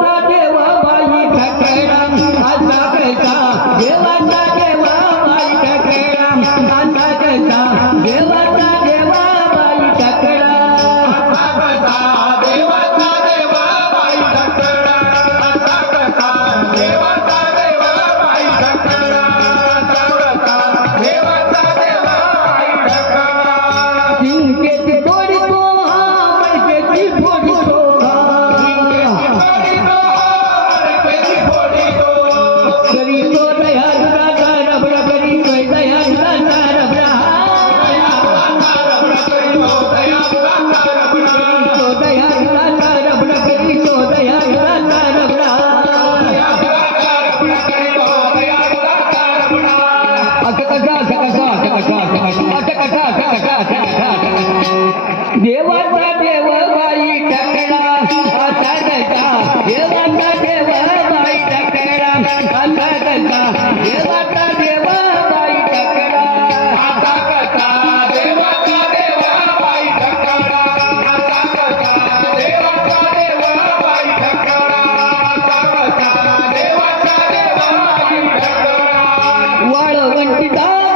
દેવા દેવા દેવા 问题多